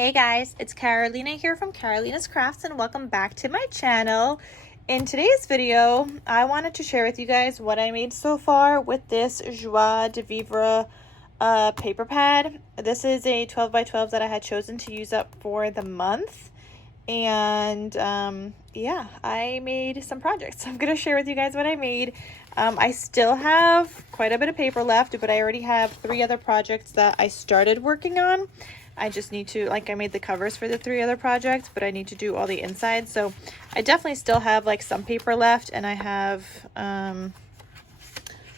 Hey guys, it's Carolina here from KarolinasKrafts and welcome back to my channel. In today's video, I wanted to share with you guys what I made so far with this Joie de Vivre paper pad. This is a 12 by 12 that I had chosen to use up for the month. And yeah, I made some projects. I'm going to share with you guys what I made. I still have quite a bit of paper left, but I already have 3 other projects that I started working on. I just need to, like, I made the covers for the 3 other projects, but I need to do all the inside. So I definitely still have like some paper left, and I have,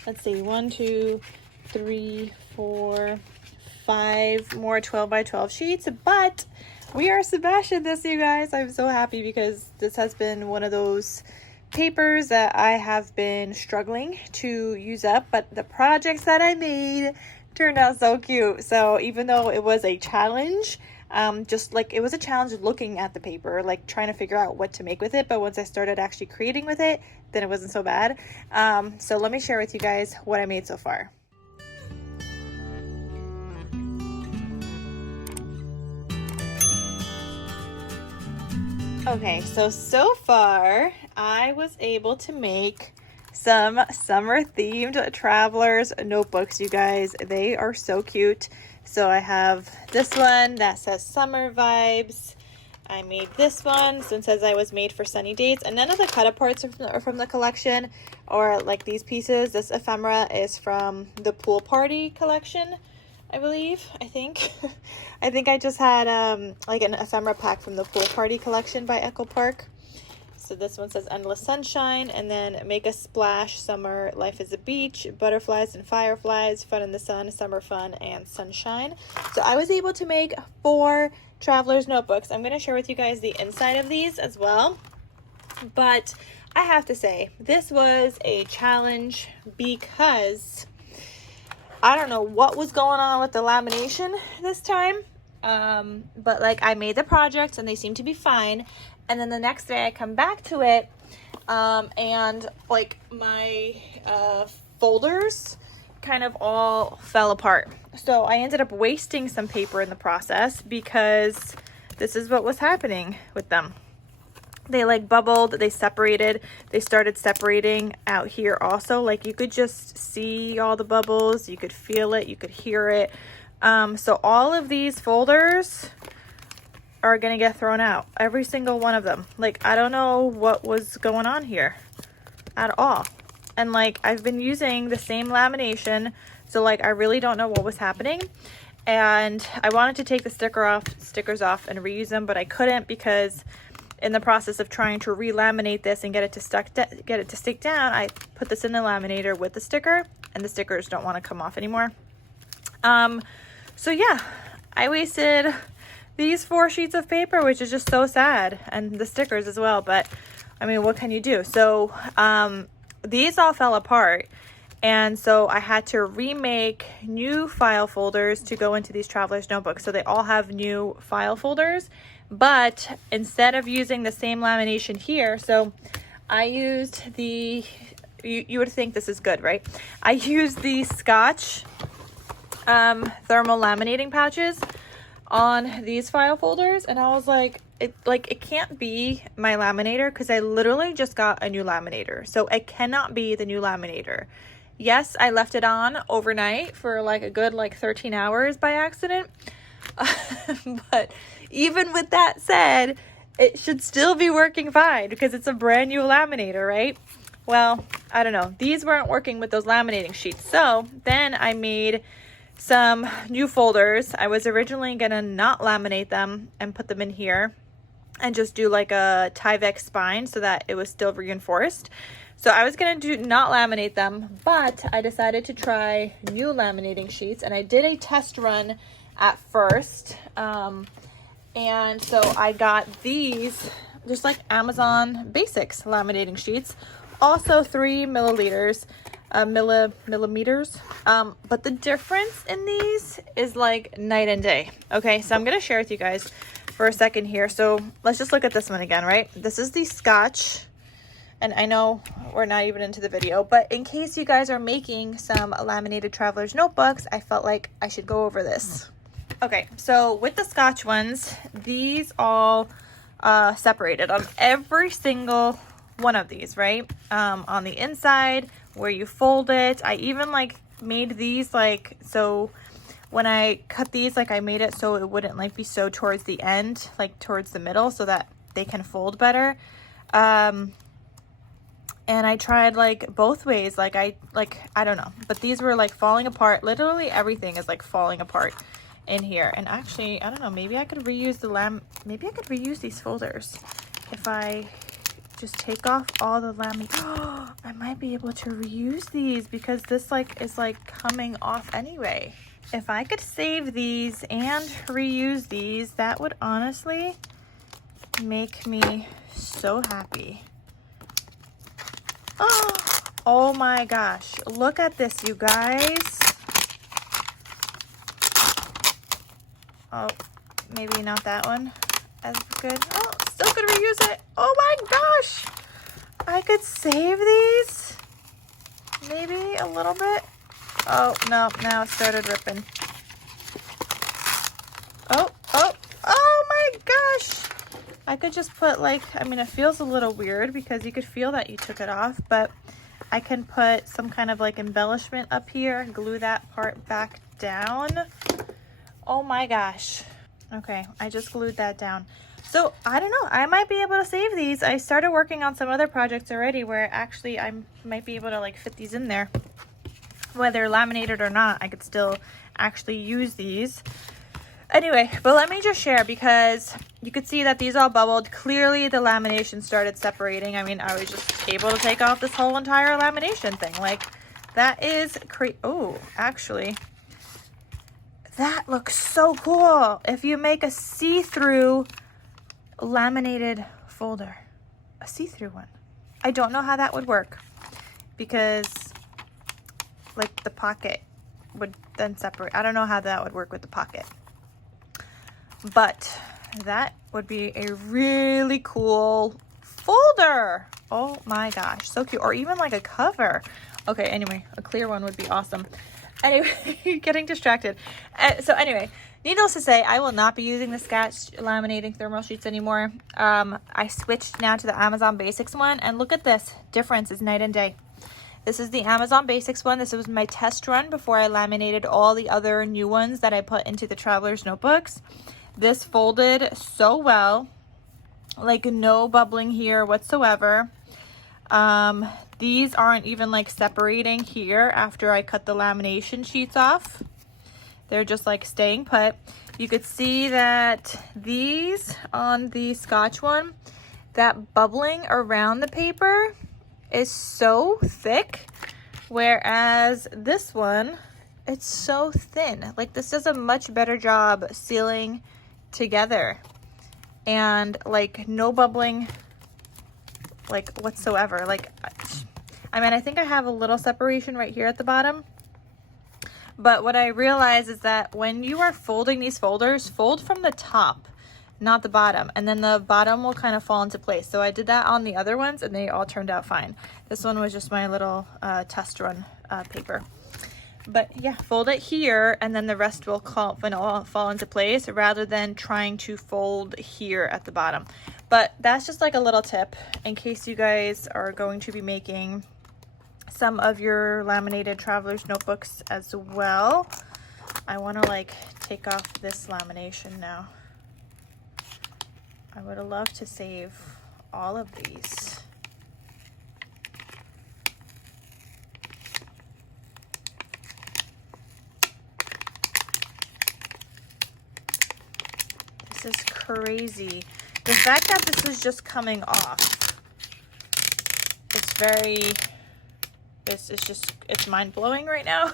let's see, 1, 2, 3, 4, 5 more 12 by 12 sheets, but we are Sebastian this, you guys. I'm so happy because this has been one of those papers that I have been struggling to use up, but the projects that I made turned out so cute. So even though it was a challenge, just like it was a challenge looking at the paper, like trying to figure out what to make with it, but once I started actually creating with it, then it wasn't so bad. So let me share with you guys what I made so far. Okay, so far I was able to make some summer themed travelers notebooks, you guys. They are so cute. So I have this one that says summer vibes. I made this one, so it says I was made for sunny days, and none of the cutaparts are from the collection, or like these pieces. This ephemera is from the pool party collection, I believe. I think I just had like an ephemera pack from the pool party collection by Echo Park. So this one says endless sunshine, and then make a splash, summer, life is a beach, butterflies and fireflies, fun in the sun, summer fun, and sunshine. So I was able to make 4 travelers notebooks. I'm going to share with you guys the inside of these as well. But I have to say, this was a challenge because I don't know what was going on with the lamination this time. But like, I made the projects and they seem to be fine. And then the next day I come back to it, and like my folders kind of all fell apart. So I ended up wasting some paper in the process because this is what was happening with them. They like bubbled, they separated, they started separating out here also. Like you could just see all the bubbles, you could feel it, you could hear it. So all of these folders are gonna get thrown out, every single one of them. Like, I don't know what was going on here at all. And like, I've been using the same lamination, so like, I really don't know what was happening. And I wanted to take the stickers off and reuse them, but I couldn't, because in the process of trying to re-laminate this and get it to stick down, I put this in the laminator with the sticker, and the stickers don't want to come off anymore. So yeah, I wasted these 4 sheets of paper, which is just so sad, and the stickers as well, but I mean, what can you do? So these all fell apart, and so I had to remake new file folders to go into these travelers notebooks. So they all have new file folders, but instead of using the same lamination here, so I used the, you would think this is good, right? I used the Scotch thermal laminating pouches on these file folders, and I was like, it can't be my laminator, because I literally just got a new laminator, so it cannot be the new laminator. Yes, I left it on overnight for like a good 13 hours by accident. But even with that said, it should still be working fine because it's a brand new laminator, right? Well, I don't know, these weren't working with those laminating sheets. So then I made some new folders. I was originally gonna not laminate them and put them in here and just do like a Tyvek spine so that it was still reinforced. So I was gonna not laminate them, but I decided to try new laminating sheets, and I did a test run at first. And so I got these just like Amazon Basics laminating sheets, also 3 milliliters. Millimeters, but the difference in these is like night and day. Okay, so I'm gonna share with you guys for a second here. So let's just look at this one again, right? This is the Scotch, and I know we're not even into the video, but in case you guys are making some laminated travelers notebooks, I felt like I should go over this. Okay, so with the Scotch ones, these all separated on every single one of these, right? On the inside where you fold it, I even like made these like, so when I cut these, like I made it so it wouldn't like be so towards the end, like towards the middle, so that they can fold better. And I tried like both ways, like I don't know, but these were like falling apart. Literally everything is like falling apart in here. And actually, I don't know, maybe I could reuse the maybe I could reuse these folders if I just take off all the laminate. I might be able to reuse these because this like is like coming off anyway. If I could save these and reuse these, that would honestly make me so happy. Oh my gosh, look at this, you guys. Oh, maybe not that one as good. Oh, still could reuse it. Oh my gosh, I could save these maybe a little bit. Oh no, now it started ripping. Oh my gosh, I could just put like, I mean, it feels a little weird because you could feel that you took it off, but I can put some kind of like embellishment up here and glue that part back down. Oh my gosh. Okay, I just glued that down. So I don't know, I might be able to save these. I started working on some other projects already where actually I might be able to like fit these in there. Whether laminated or not, I could still actually use these. Anyway, but let me just share because you could see that these all bubbled. Clearly the lamination started separating. I mean, I was just able to take off this whole entire lamination thing. Like, that is crazy. Oh, actually, that looks so cool. If you make a see-through laminated folder, a see-through one. I don't know how that would work because like the pocket would then separate. I don't know how that would work with the pocket, but that would be a really cool folder. Oh my gosh, so cute. Or even like a cover. Okay, anyway, a clear one would be awesome. Anyway, getting distracted. So anyway, needless to say, I will not be using the Scotch laminating thermal sheets anymore. I switched now to the Amazon Basics one, and look at this. Difference is night and day. This is the Amazon Basics one. This was my test run before I laminated all the other new ones that I put into the Traveler's Notebooks. This folded so well, like no bubbling here whatsoever. These aren't even like separating here after I cut the lamination sheets off. They're just like staying put. You could see that these on the Scotch one, that bubbling around the paper is so thick, whereas this one, it's so thin. Like, this does a much better job sealing together, and like no bubbling like whatsoever. Like, I mean, I think I have a little separation right here at the bottom, but what I realize is that when you are folding these folders, fold from the top, not the bottom, and then the bottom will kind of fall into place. So I did that on the other ones and they all turned out fine. This one was just my little test run paper. But yeah, fold it here and then the rest will fall into place rather than trying to fold here at the bottom. But that's just like a little tip in case you guys are going to be making some of your laminated Traveler's Notebooks as well. I want to like take off this lamination now. I would love to save all of these. This is crazy. The fact that this is just coming off, it's very, it's mind-blowing right now.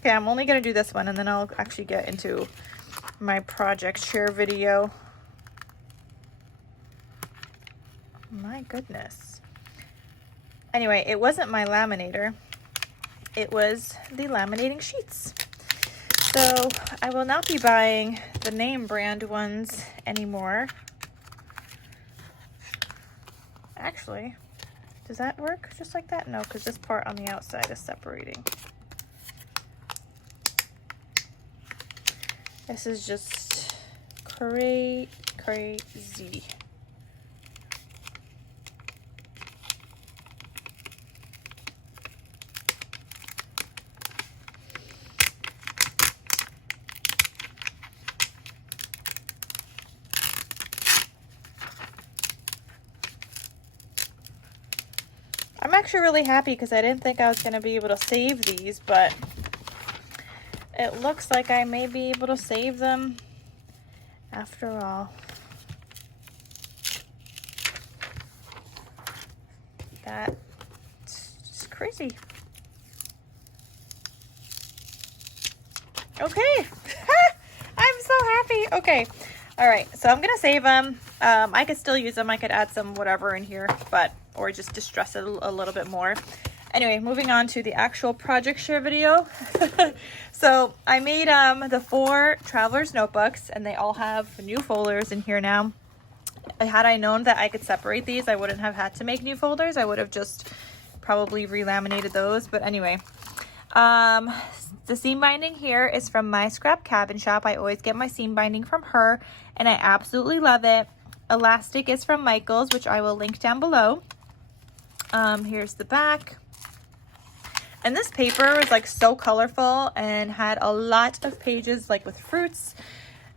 Okay, I'm only gonna do this one and then I'll actually get into my project share video. My goodness. Anyway, it wasn't my laminator. It was the laminating sheets. So I will not be buying the name brand ones anymore. Actually, does that work just like that? No, because this part on the outside is separating. This is just crazy. I'm actually really happy because I didn't think I was going to be able to save these, but it looks like I may be able to save them after all. That's just crazy. Okay. I'm so happy. Okay. All right. So I'm going to save them. I could still use them. I could add some whatever in here, but, or just distress it a little bit more. Anyway, moving on to the actual project share video. So I made the 4 traveler's notebooks, and they all have new folders in here now. Had I known that I could separate these, I wouldn't have had to make new folders. I would have just probably relaminated those. But anyway, the seam binding here is from my scrap cabin shop. I always get my seam binding from her, and I absolutely love it. Elastic is from Michael's, which I will link down below. Here's the back. And this paper was like so colorful and had a lot of pages like with fruits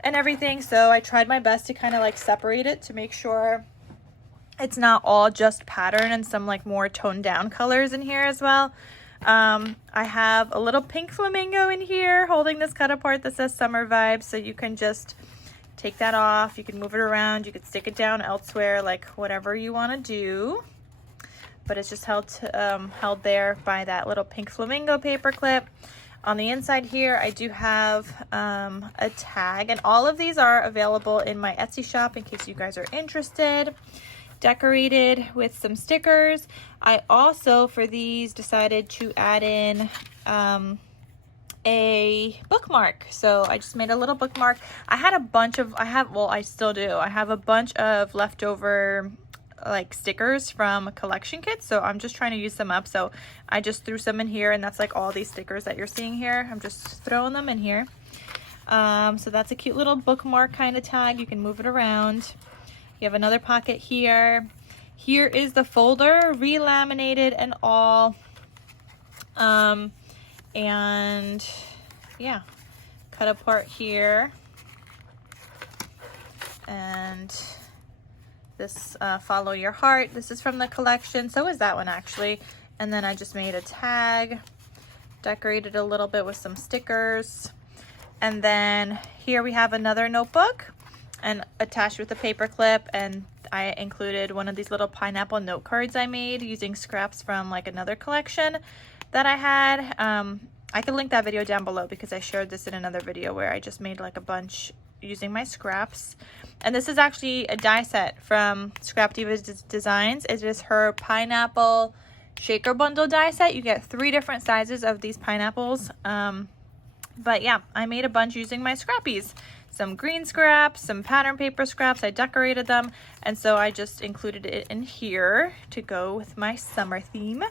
and everything. So I tried my best to kind of like separate it to make sure it's not all just pattern and some like more toned down colors in here as well. I have a little pink flamingo in here holding this cut apart that says summer vibes. So you can just take that off. You can move it around. You could stick it down elsewhere, like whatever you want to do. But it's just held there by that little pink flamingo paper clip. On the inside here, I do have a tag, and all of these are available in my Etsy shop in case you guys are interested. Decorated with some stickers. I also, for these, decided to add in a bookmark. So I just made a little bookmark. I had a bunch of, I still do. I have a bunch of leftover like stickers from collection kits, so I'm just trying to use them up. So I just threw some in here, and that's like all these stickers that you're seeing here. I'm just throwing them in here. So that's a cute little bookmark kind of tag. You can move it around. You have another pocket here. Here is the folder, relaminated and all. And yeah, cut apart here. And this follow your heart. This is from the collection. So is that one actually. And then I just made a tag, decorated a little bit with some stickers. And then here we have another notebook and attached with a paper clip, and I included one of these little pineapple note cards I made using scraps from like another collection that I had. I can link that video down below because I shared this in another video where I just made like a bunch using my scraps. And this is actually a die set from Scrap Diva Designs. It is her pineapple shaker bundle die set. You get 3 different sizes of these pineapples. But yeah, I made a bunch using my scrappies. Some green scraps, some pattern paper scraps. I decorated them, and so I just included it in here to go with my summer theme.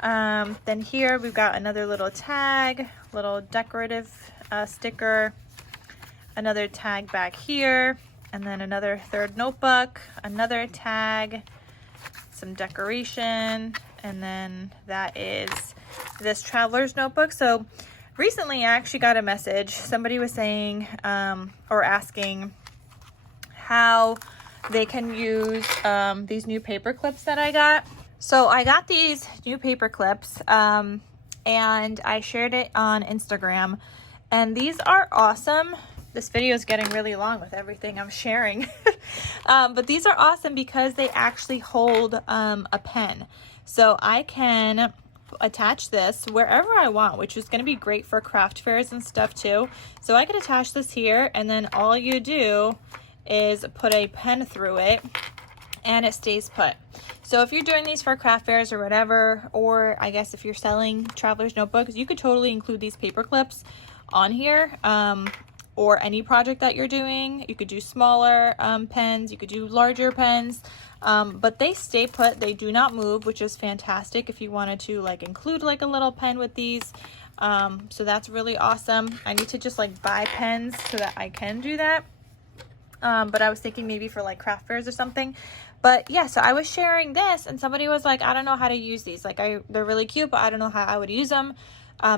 Then here we've got another little tag, little decorative sticker, another tag back here, and then another third notebook, another tag, some decoration, and then that is this traveler's notebook. So recently I actually got a message. Somebody was saying or asking how they can use these new paper clips that I got. So I got these new paper clips and I shared it on Instagram, and these are awesome. This video is getting really long with everything I'm sharing. But these are awesome because they actually hold a pen. So I can attach this wherever I want, which is going to be great for craft fairs and stuff too. So I could attach this here, and then all you do is put a pen through it and it stays put. So if you're doing these for craft fairs or whatever, or I guess if you're selling traveler's notebooks, you could totally include these paper clips on here. Or any project that you're doing. You could do smaller pens, you could do larger pens, but they stay put, they do not move, which is fantastic if you wanted to like include like a little pen with these. So that's really awesome. I need to just like buy pens so that I can do that. But I was thinking maybe for like craft fairs or something. But yeah, so I was sharing this and somebody was like, I don't know how to use these. Like they're really cute, but I don't know how I would use them.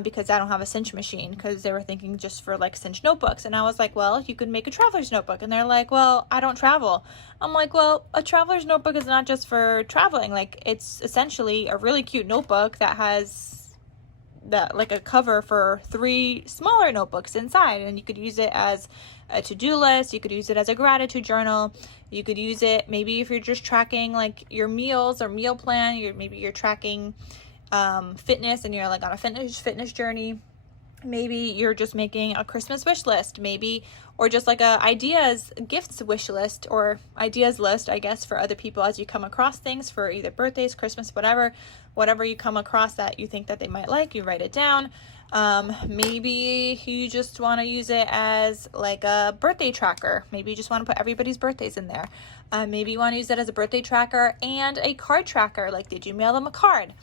Because I don't have a cinch machine, because they were thinking just for like cinch notebooks. And I was like, well, you could make a traveler's notebook. And they're like, well, I don't travel. I'm like, well, a traveler's notebook is not just for traveling. Like, it's essentially a really cute notebook that has that like a cover for 3 smaller notebooks inside, and you could use it as a to-do list. You could use it as a gratitude journal. You could use it maybe if you're just tracking like your meals or meal plan. Maybe you're tracking fitness and you're like on a fitness journey. Maybe you're just making a Christmas wish list, maybe, or just like a gifts wish list, or ideas list, I guess, for other people as you come across things for either birthdays, Christmas, whatever you come across that you think that they might like, you write it down. Maybe you just want to use it as like a birthday tracker. Maybe you just want to put everybody's birthdays in there. Maybe you want to use it as a birthday tracker and a card tracker. Like, did you mail them a card?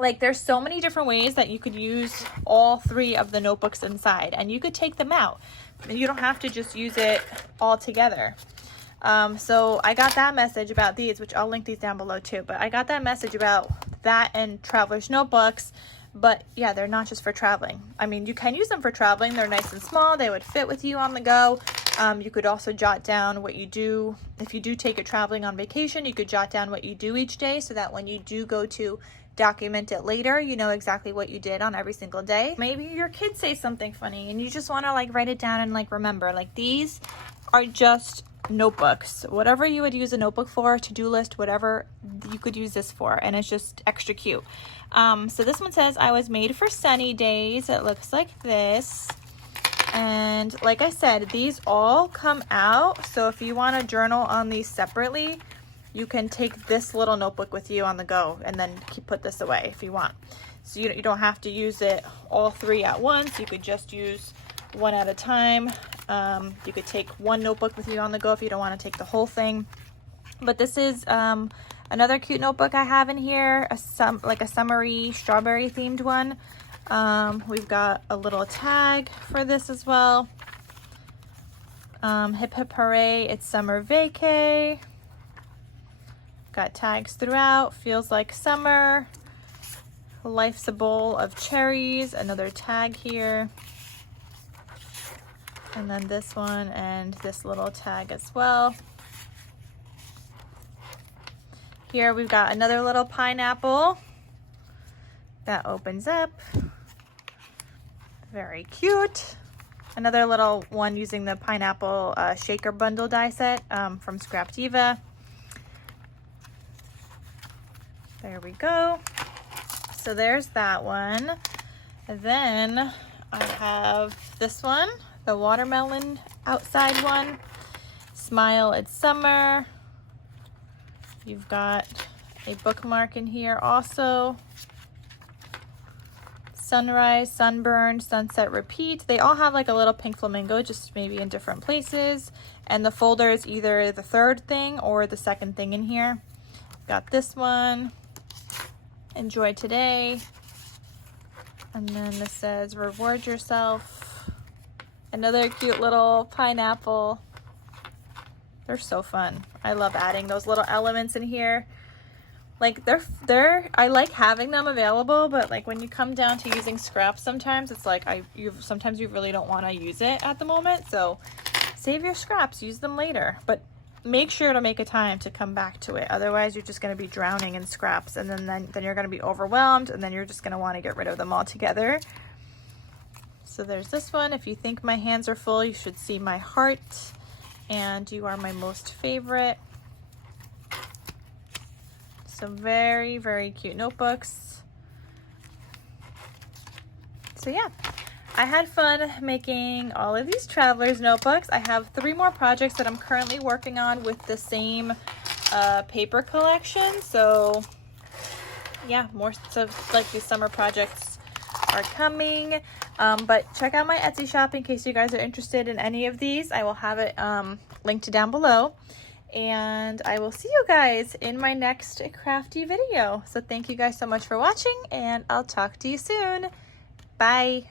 Like, there's so many different ways that you could use all 3 of the notebooks inside, and you could take them out. You don't have to just use it all together. So I got that message about these, which I'll link these down below too, but I got that message about that and traveler's notebooks. But yeah, they're not just for traveling. I mean, you can use them for traveling. They're nice and small. They would fit with you on the go. You could also jot down what you do. If you do take it traveling on vacation, you could jot down what you do each day so that when you do go to document it later, you know exactly what you did on every single day. Maybe your kids say something funny and you just want to like write it down and like remember. Like, these are just notebooks. Whatever you would use a notebook for, to-do list, whatever, you could use this for, and it's just extra cute. So this one says, I was made for sunny days. It looks like this. And like I said, these all come out. So if you want to journal on these separately, you can take this little notebook with you on the go and then put this away if you want. So you don't have to use it all 3 at once. You could just use one at a time. You could take one notebook with you on the go if you don't want to take the whole thing. But this is another cute notebook I have in here, like a summery strawberry themed one. We've got a little tag for this as well. Hip hip hooray, it's summer vacay. Got tags throughout, feels like summer. Life's a bowl of cherries, another tag here. And then this one and this little tag as well. Here we've got another little pineapple that opens up. Very cute. Another little one using the pineapple shaker bundle die set from Scrap Diva. There we go. So there's that one. And then I have this one, the watermelon outside one. Smile, it's summer. You've got a bookmark in here also. Sunrise, sunburn, sunset, repeat. They all have like a little pink flamingo, just maybe in different places. And the folder is either the 3rd thing or the 2nd thing in here. Got this one. Enjoy today. And then this says reward yourself. Another cute little pineapple. They're so fun. I love adding those little elements in here. Like I like having them available, but like when you come down to using scraps, sometimes it's like sometimes you really don't want to use it at the moment. So save your scraps, use them later, but make sure to make a time to come back to it. Otherwise, you're just going to be drowning in scraps, and then you're going to be overwhelmed, and then you're just going to want to get rid of them altogether. So there's this one. If you think my hands are full, you should see my heart, and you are my most favorite. Some very, very cute notebooks. So yeah, I had fun making all of these traveler's notebooks. I have 3 more projects that I'm currently working on with the same paper collection. So yeah, more stuff like these summer projects are coming. But check out my Etsy shop in case you guys are interested in any of these. I will have it linked down below. And I will see you guys in my next crafty video. So thank you guys so much for watching, and I'll talk to you soon. Bye.